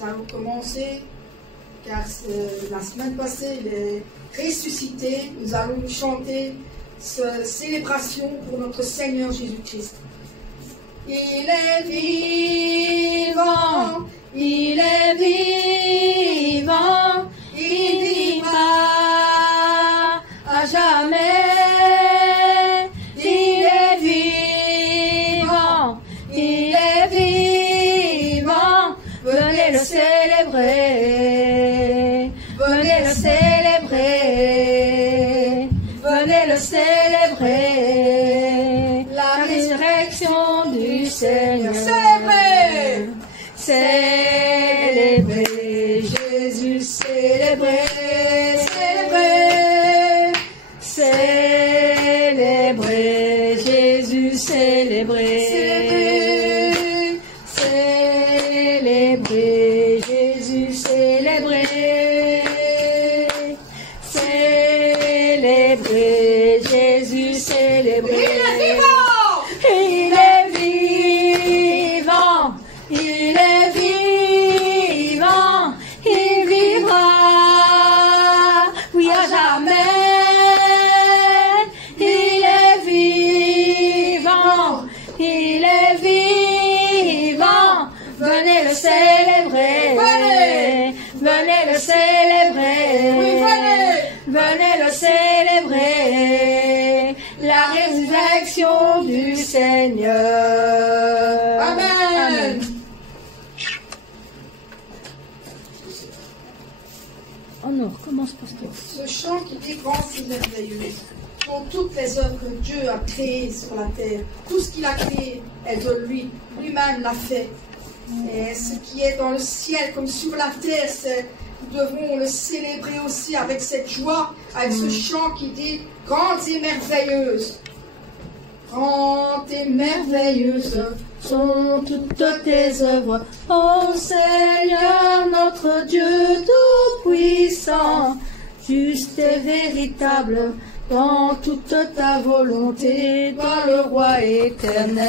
nous allons commencer, car la semaine passée, il est ressuscité. Nous allons chanter cette célébration pour notre Seigneur Jésus-Christ. Il est vivant, il est vivant, il vivra à jamais. Il est vivant, il est vivant. Venez le célébrer, venez le célébrer, venez le célébrer. La résurrection du Seigneur. Célébrer, célébrer, Jésus célébrer, célébrer, célébrer, Jésus célébrer, célébrer, Jésus célébrer, célébrer, Jésus célébrer. Il est vivant, il est vivant, il vivra, oui à jamais. Il est vivant, il est vivant. Venez le célébrer, venez le célébrer, venez le célébrer. La résurrection du Seigneur. Amen. Oh non, recommence, pasteur. Ce chant qui dit grand et merveilleux sont toutes les œuvres que Dieu a créées sur la terre. Tout ce qu'il a créé est de lui. Lui-même l'a fait. Et ce qui est dans le ciel comme sur la terre, nous devons le célébrer aussi avec cette joie, avec ce chant qui dit grandes et merveilleuses. Grandes et merveilleuses sont toutes tes œuvres, ô Seigneur notre Dieu tout-puissant, juste et véritable dans toute ta volonté, toi le roi éternel,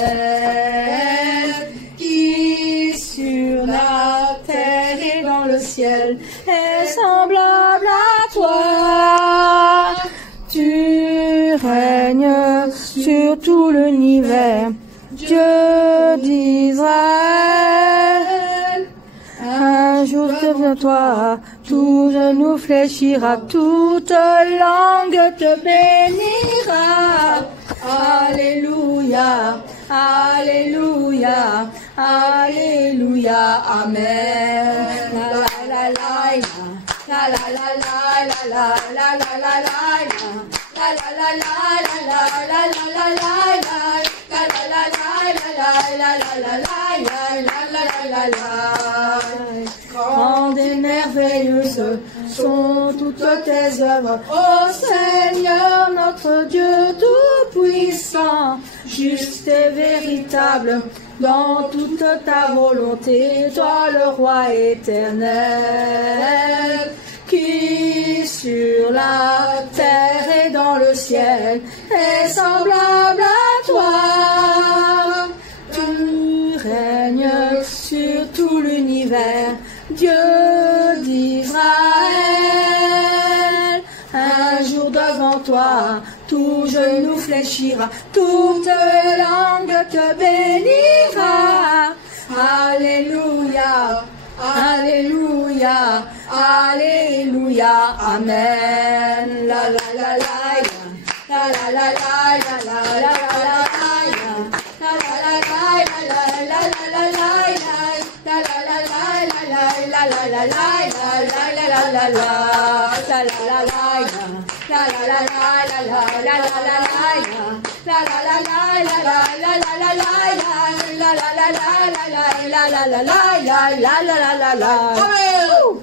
qui sur la terre et dans le ciel est semblable à toi. Tu règnes sur tout l'univers, Dieu d'Israël. Un jour devant toi, tout genou fléchira, toute langue te bénira. Alléluia, alléluia, alléluia, amen. La la la la la la la la la la la la. La la la la la la la la la la. La la la la la la la la la. Grandes et merveilleuses sont toutes tes œuvres, ô Seigneur notre Dieu tout-puissant, juste et véritable dans toute ta volonté, toi le roi éternel, qui sur la terre et dans le ciel est semblable à toi. Tu règnes sur tout l'univers, Dieu d'Israël. Un jour devant toi, tout genou fléchira, toute langue te bénira. Alléluia, alléluia, alléluia, amen. La la la la la la la la la la la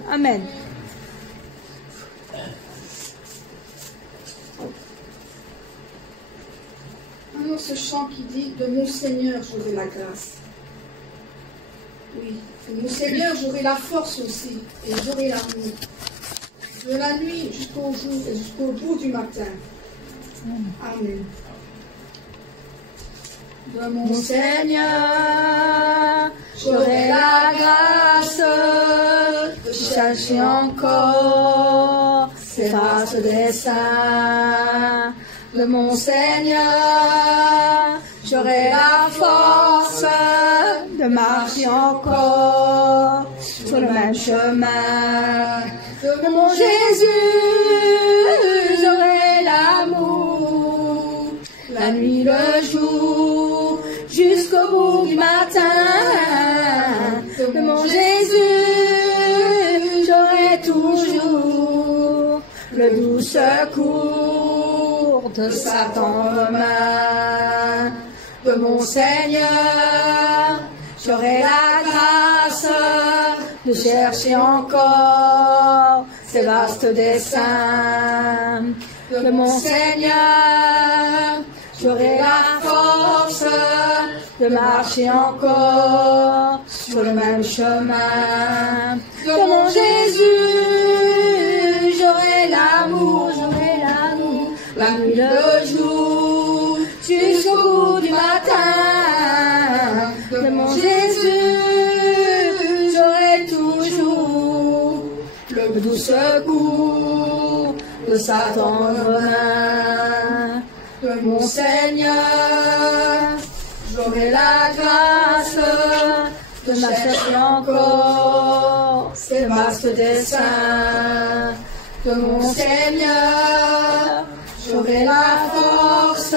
Amen. Alors ce chant qui dit de mon Seigneur j'aurai la grâce. Oui, de mon Seigneur j'aurai la force aussi et j'aurai l'amour. De la nuit jusqu'au jour et jusqu'au bout du matin. Amen. de mon Seigneur, j'aurai la grâce chercher encore ces vastes desseins de mon Seigneur. J'aurai la force de marcher encore sur le même chemin de mon Jésus. J'aurai l'amour, la nuit, le jour, jusqu'au bout du matin. De mon Jésus, j'aurai toujours le doux secours de sa tendre main. De mon Seigneur, j'aurai la grâce de chercher encore ces vastes desseins. De mon Seigneur, j'aurai la force de marcher encore sur le même chemin. De mon Jésus, j'aurai l'amour, la nuit, le jour, jusqu'au bout du matin. De mon Jésus, j'aurai toujours le doux secours de sa tendre main. De mon Seigneur, j'aurai la grâce de chercher encore ces vastes desseins. De mon Seigneur, j'aurai la force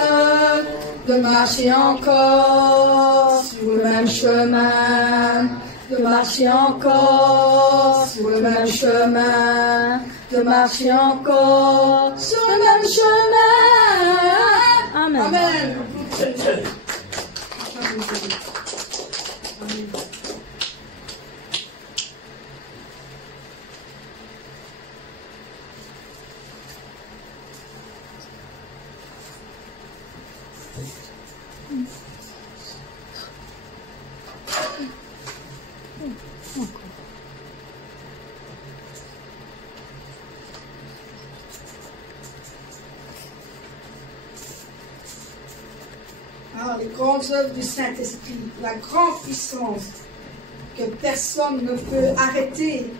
de marcher encore sur le même chemin. De marcher encore sur le même chemin. De marcher encore sur le même chemin. Amen. Amen. Alors, les grandes œuvres du Saint-Esprit, la grande puissance que personne ne peut arrêter,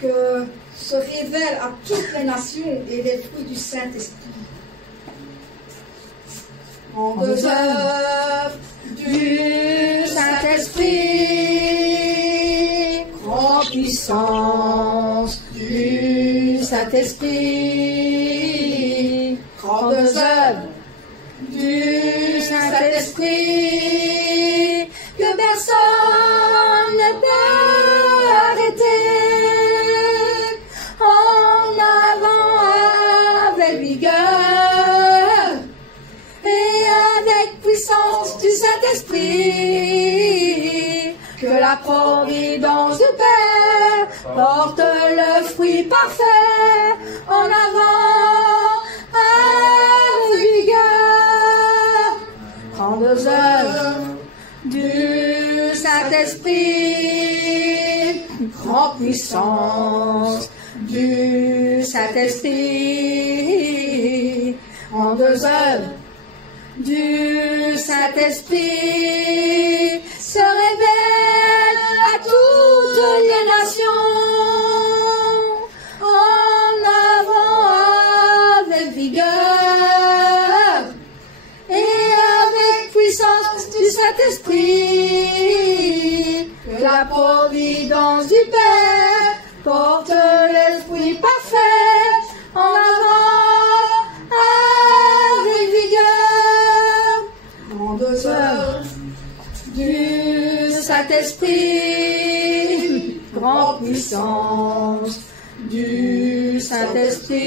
que se révèle à toutes les nations et les fruits du Saint-Esprit. Grandes œuvres du Saint-Esprit, grande puissance du Saint-Esprit, grandes œuvres du Saint-Esprit, que personne ne peut arrêter. En avant avec vigueur et avec puissance du Saint-Esprit, que la providence du Père porte le fruit parfait. En avant avec vigueur, grandes œuvres du Saint-Esprit, grande puissance du Saint-Esprit, grandes œuvres du Saint-Esprit se révèlent à toutes les nations. En avant avec vigueur et avec puissance du Saint-Esprit, que la providence du Père porte les fruits parfaits. En avant avec vigueur, grandes œuvres du Saint-Esprit, grande puissance du Saint-Esprit,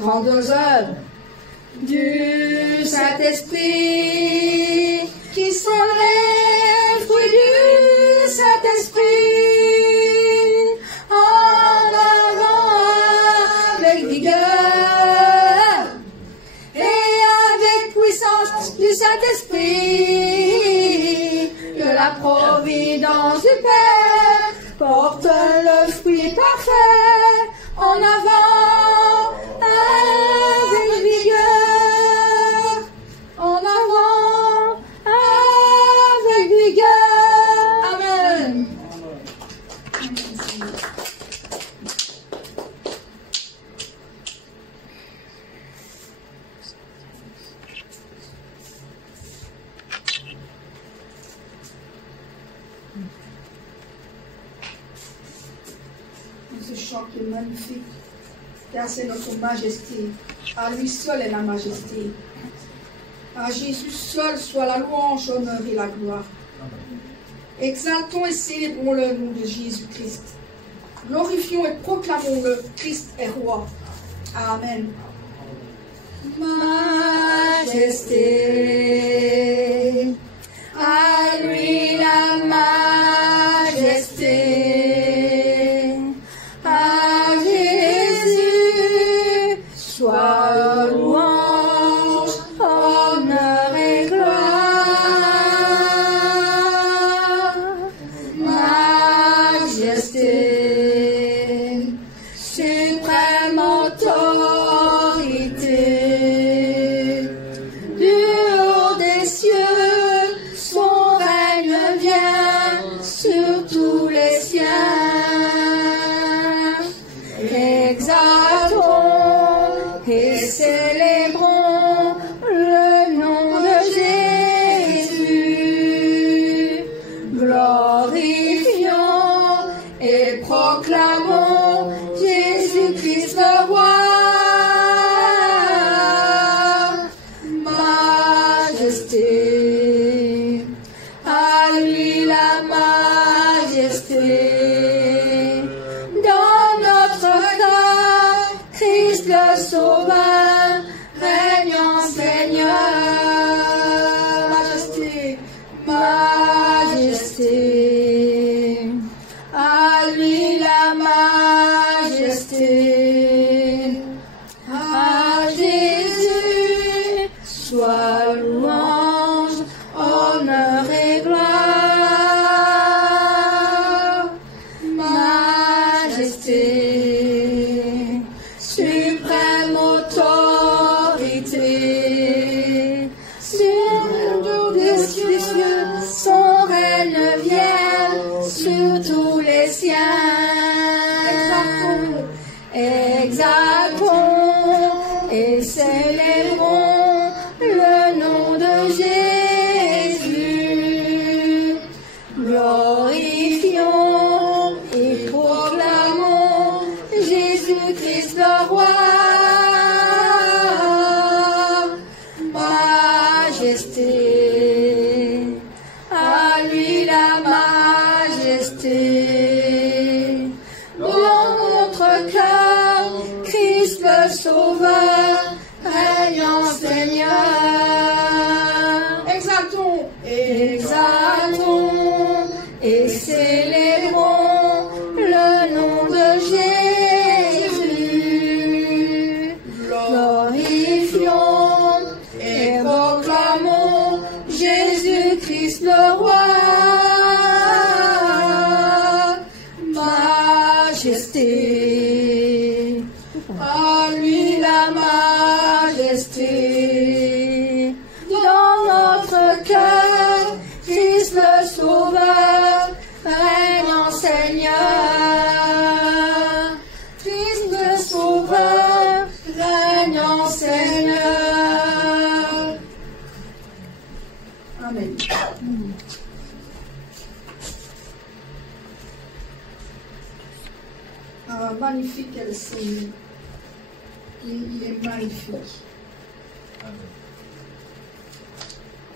grandes œuvres du Saint-Esprit, qui sont les fruits du Saint-Esprit. En avant avec vigueur et avec puissance du Saint-Esprit, que la providence du Père porte le fruit parfait. En avant avec vigueur, en avant avec vigueur. Amen. Ce chant qui est magnifique, car c'est notre majesté. À lui seul est la majesté. À Jésus seul soit la louange, l'honneur et la gloire. Exaltons et célébrons le nom de Jésus-Christ. Glorifions et proclamons-le, Christ est roi. Amen. Majesté, à lui la majesté, à Jésus soit louange, honneur et gloire. Majesté, suprême autorité, du haut des cieux, son règne vient sur tous les siens. Exaltons et célébrons le nom de Jésus. Glorifions et proclamons Jésus-Christ le roi. Majesté, à lui la majesté. Dans notre cœur, Christ le Sauveur, régnant Seigneur. Majesté, Majesté, à lui la majesté. À Jésus soit louange, honneur et gloire. Majesté, suprême autorité, sur les cieux, son règne vient sur tous les siens. Exaltons et célébrons le nom de Jésus. Glorifions et proclamons Jésus-Christ le roi. Majesté, à lui la majesté. Dans notre cœur, Christ le Sauveur, régnant Seigneur. exaltons. Exaltons et célébrons le nom de Jésus. Glorifions et proclamons Jésus-Christ le roi. Majesté, à lui la majesté. Dans notre cœur, Christ le Sauveur, régnant Seigneur. Christ le Sauveur, régnant Seigneur. Amen. Ah, magnifique est le Seigneur. Il est magnifique.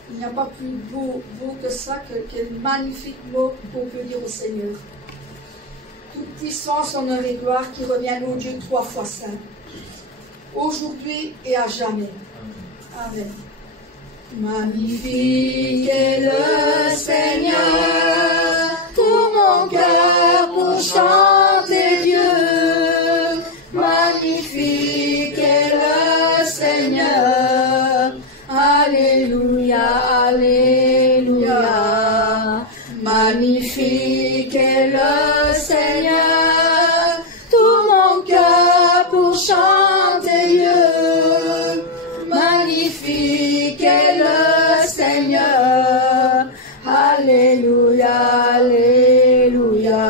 Il n'y a pas plus beau que ça, quel magnifique mot qu'on peut dire au Seigneur. Toute puissance, honneur et gloire qui reviennent au Dieu 3 fois saint, aujourd'hui et à jamais. Amen. Magnifique est le Seigneur, tout mon cœur pour chanter Dieu. Magnifique est le Seigneur, alléluia, alléluia. Magnifique est le Seigneur, tout mon cœur pour chanter Dieu. Magnifique est le Seigneur, alléluia, alléluia.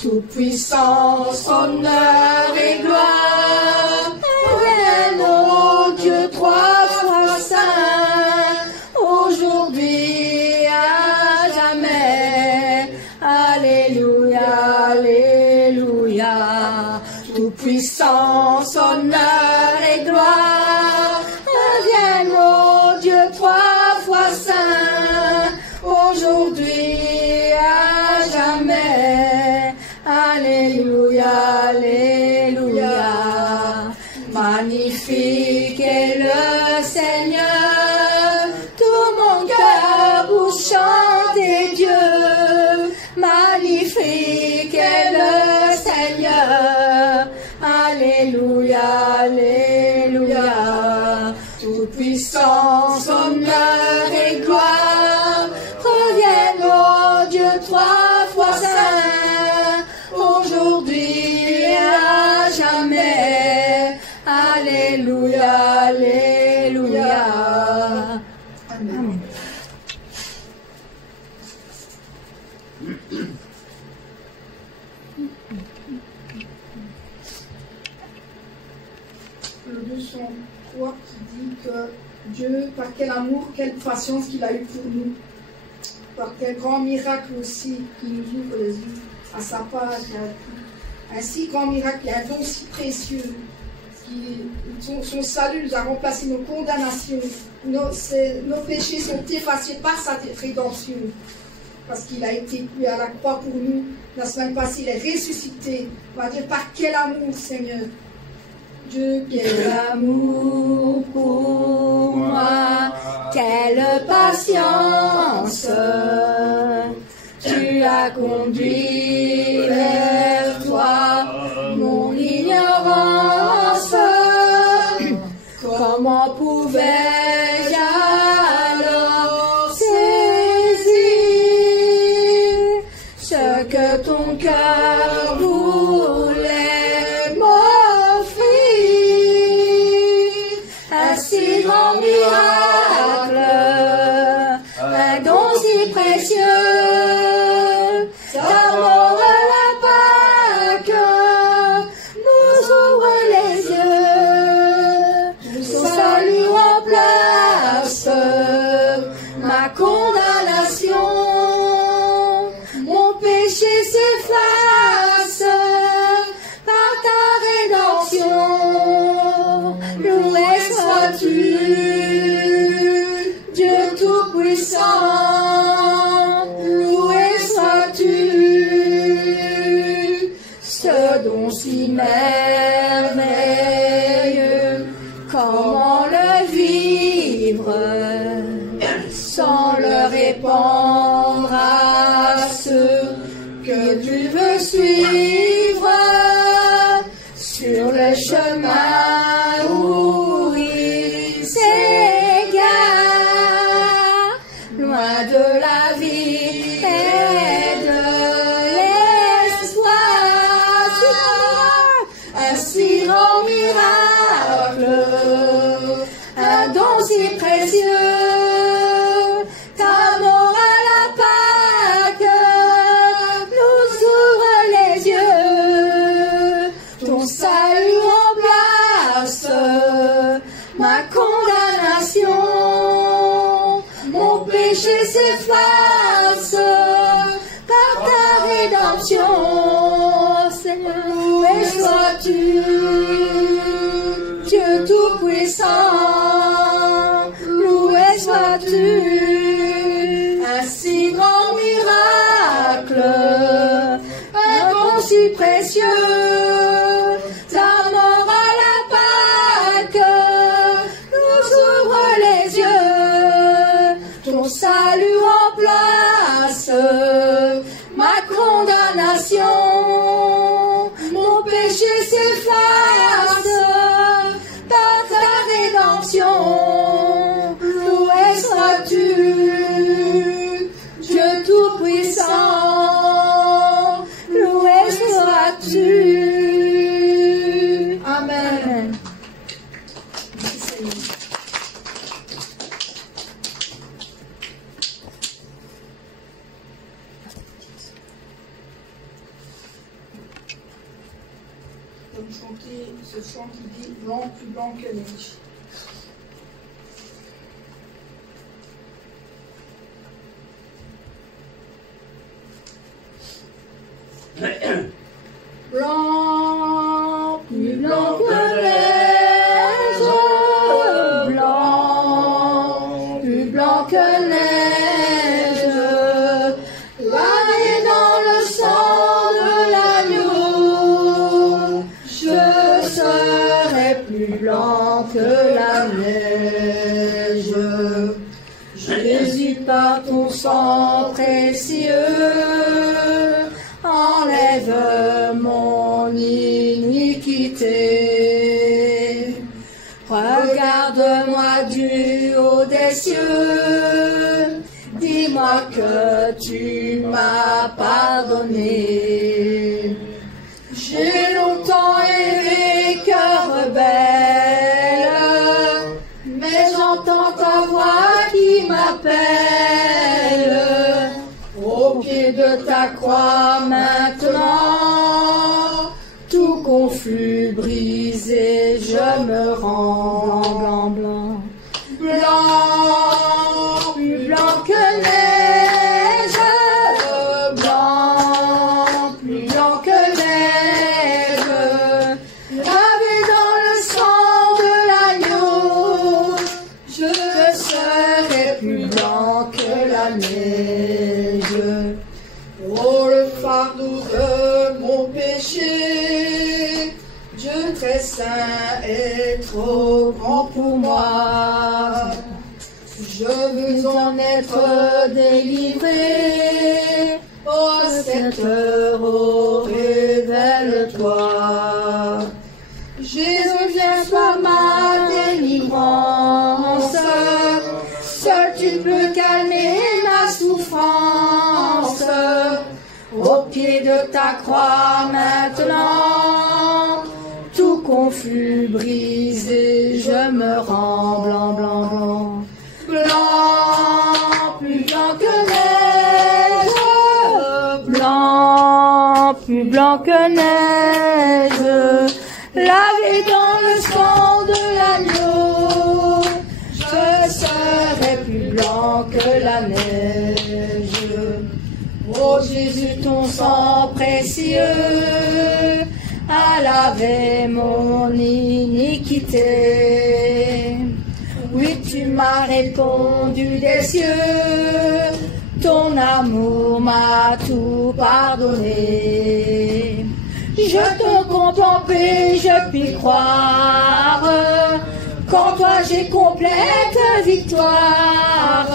Toute puissance, honneur et gloire, reviennent au Dieu 3 fois saint, aujourd'hui et à jamais. puissance, honneur et gloire reviennent au Dieu trois fois saint, aujourd'hui à jamais. Alléluia, alléluia. Magnifique est le Seigneur, tout mon cœur vous chante Dieu. Magnifique est le Seigneur, alléluia, alléluia. Toute puissance, honneur et gloire reviennent au Dieu trois fois saint, aujourd'hui et à jamais. Alléluia, alléluia. Amen. Le 203 qui dit que Dieu, par quel amour, quelle patience qu'il a eu pour nous, par quel grand miracle aussi qui nous ouvre les yeux à sa part, un si grand miracle, un don si précieux, son salut nous a remplacé nos condamnations, nos péchés sont effacés par sa rédemption, parce qu'il a été tué à la croix pour nous. La semaine passée, il est ressuscité. On va dire par quel amour, Seigneur. Dieu, quel amour pour moi, quelle patience, tu as conduit vers toi mon ignorance. Comment pouvais-je alors saisir ce que ton cœur voulait m'offrir? Un si grand miracle, un don si précieux, d'amour à la Pâque nous ouvre les yeux. Son salut remplace ma condamnation, mon péché s'efface par ta rédemption. Loué sois-tu, Dieu Tout-Puissant, loué sois-tu, ce don si merveilleux, comment le vivre sans le répandre à ceux que tu veux suivre sur le chemin où ils s'égarent, loin de la vie et de l'espoir. Un si grand miracle, un don si précieux, ta mort à la Pâque nous ouvre les yeux. Ton salut remplace ma condamnation, mon péché s'efface par ta rédemption. Seigneur, loué sois-tu, Dieu Tout-Puissant, loué sois-tu, un si grand miracle, un don si précieux, ta mort à la Pâque nous ouvre les yeux. Ton salut remplace ma condamnation, mon péché s'efface par ta rédemption. Loué sois-tu, Dieu Tout-Puissant, loué sois-tu. Amen. Merci Seigneur. On va chanter ce chant qui dit blanc, plus blanc que neige. Blanc, plus sang précieux enlève mon iniquité. Regarde-moi du haut des cieux, dis-moi que tu m'as pardonné. J'ai longtemps aimé cœur rebelle, mais j'entends ta voix qui m'appelle. Au pied de ta croix maintenant, tout confus, brisé, je me rends blanc, blanc, plus blanc que neige, blanc, plus blanc que neige, lavé dans le sang de l'agneau, je serai plus blanc que la neige. Oh, le fardeau de mon péché, Dieu très saint est trop grand pour moi. Je veux en être délivré. Oh, à cette heure, oh, révèle-toi. Jésus, viens, sois ma délivrance. Seul tu peux calmer ma souffrance. Au pied de ta croix maintenant, tout confus, brisé, je me rends blanc, blanc, blanc. Blanc, plus blanc que neige, blanc, plus blanc que neige, lavé dans le sang de l'agneau, je serai plus blanc que la neige. Oh Jésus, ton sang précieux a lavé mon iniquité. Oui, tu m'as répondu des cieux, ton amour m'a tout pardonné. Je te contemplais, je puis croire qu'en toi j'ai complète victoire.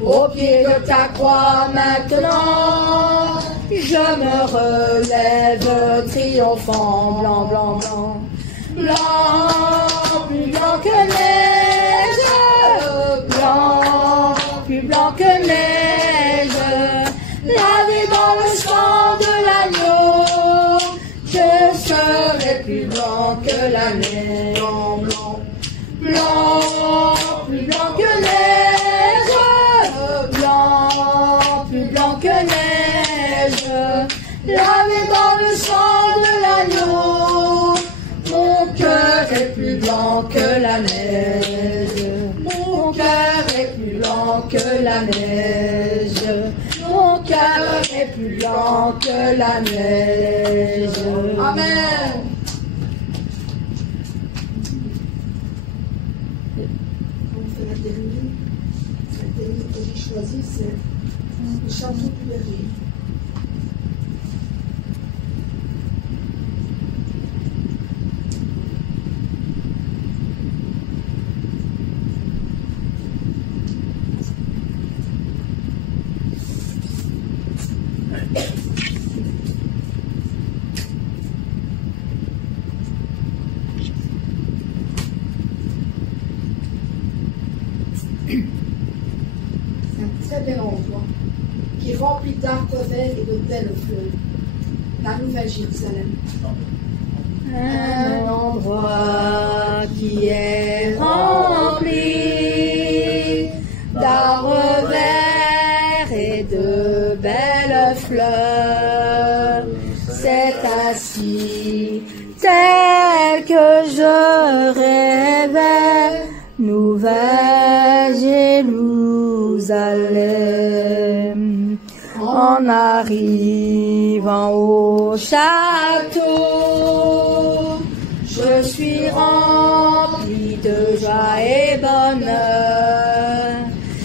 Au pied de ta croix maintenant, je me relève triomphant, blanc, blanc, blanc. Blanc, plus blanc que neige, blanc, plus blanc que neige, lavé dans le sang de l'agneau, je serai plus blanc que la neige. Blanc, blanc, plus blanc que neige, blanc, plus blanc que neige, lavé dans le sang de l'agneau, mon cœur est plus blanc que la neige, mon cœur est plus blanc que la neige, mon cœur est plus blanc que la neige. Amen. On fait la dernière. La dernière que j'ai choisie, c'est le château du berger. C'est un très bel endroit qui est rempli d'arbres verts et de belles fleurs. La Nouvelle Jérusalem. Un endroit qui est rempli d'arbres verts et de belles fleurs. C'est ainsi tel que je rêvais, Nouvelle Jérusalem. En arrivant au château, je suis rempli de joie et bonheur.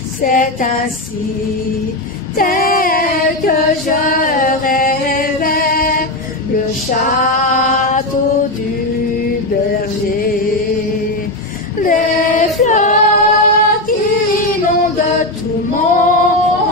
C'est ainsi tel que je rêvais, le château du berger. Les fleurs qui inondent tout mon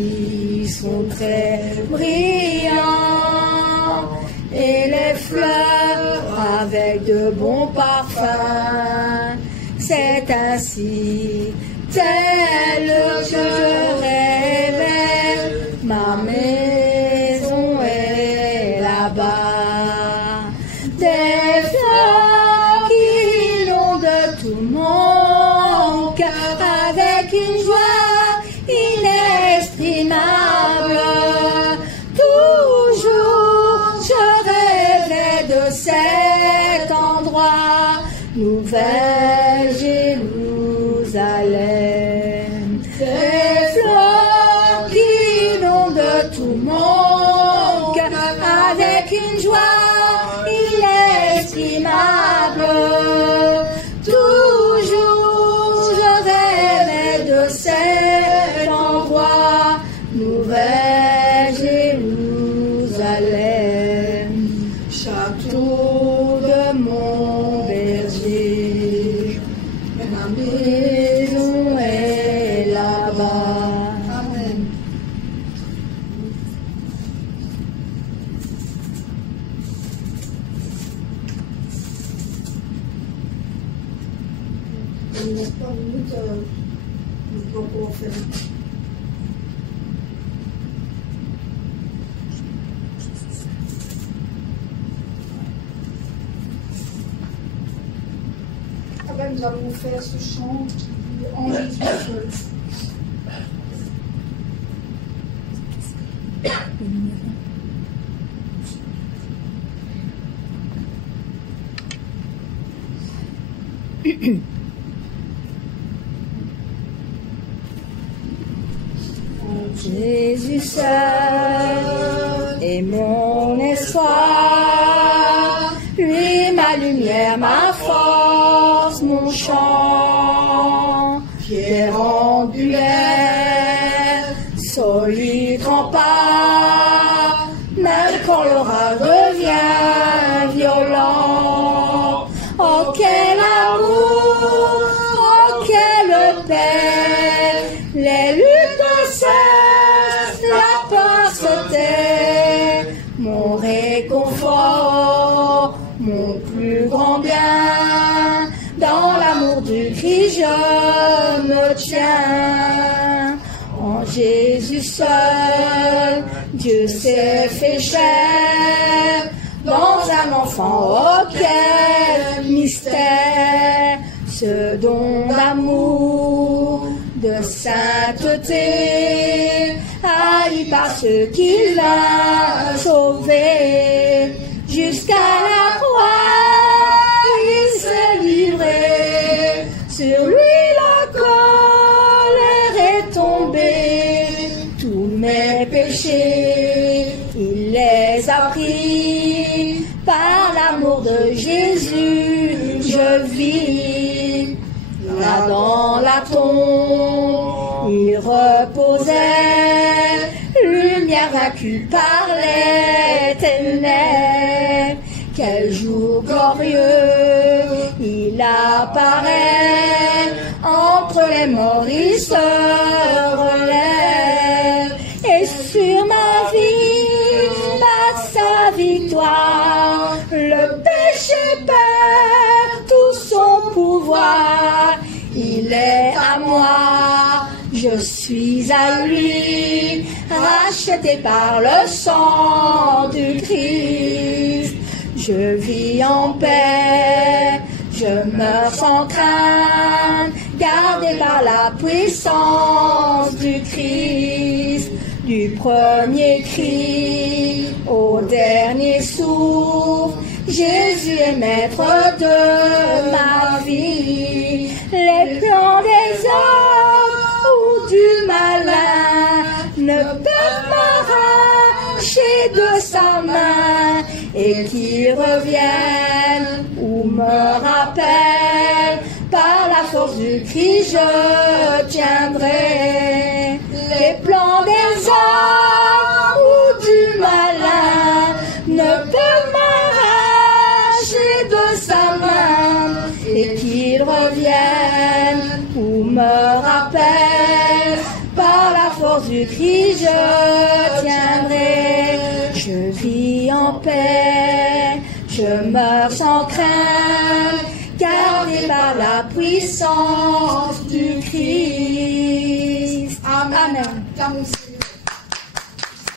qui sont très brillants, et les fleurs avec de bons parfums. C'est ainsi tel que je rêvais, ma maison est là-bas. Des fleurs qui inondent tout mon cœur avec une joie inexprimable. Toujours je rêvais de cet endroit, Nouvelle Jérusalem. Des fleurs qui inondent tout mon cœur avec une joie inexprimable. Toujours je rêvais de cet endroit, Nouvelle Jérusalem. Château de mon berger, ma maison est là-bas. Amen. Il ne reste pas une minute, nous pouvons faire. Après, nous allons faire ce chant qui dit En Jésus seul. Jésus seul est mon espoir, lui ma lumière, ma force, mon chant, pierre angulaire, solide rempart, même quand l'orage devient violent. Oh quel amour, oh quelle paix, les luttes cessent, la peur se tait, mon réconfort, mon plus grand bien, dans l'amour du Christ je me tiens. En Jésus seul, Dieu s'est fait chair, dans un enfant, oh quel mystère, ce don d'amour, de sainteté, haï par ceux qu'il a sauvés, jusqu'à la croix, il s'est livré, sur lui la colère est tombée, tous mes péchés, il les a pris, par l'amour de Jésus, je vis. Là dans la tombe, il reposait, lumière vaincue par les ténèbres. Quel jour glorieux, il apparaît, entre les morts il se relève, et sur ma vie, par sa victoire, le péché perd tout son pouvoir. Il est à moi, je suis à lui, racheté par le sang du Christ. Je vis en paix, je meurs sans crainte, gardé par la puissance du Christ. Du premier cri au dernier souffle, Jésus est maître de ma vie. Les plans des hommes ou du malin ne peuvent m'arracher de sa main, et qui reviennent ou me rappellent, par la force du Christ je tiendrai. Les plans des hommes ou du malin ne peuvent m'arracher de sa main, et qu'ils reviennent ou me rappellent, par la force du Christ je tiendrai. Je vis en paix, je meurs sans crainte, gardé par la puissance du Christ. Amen. Amen.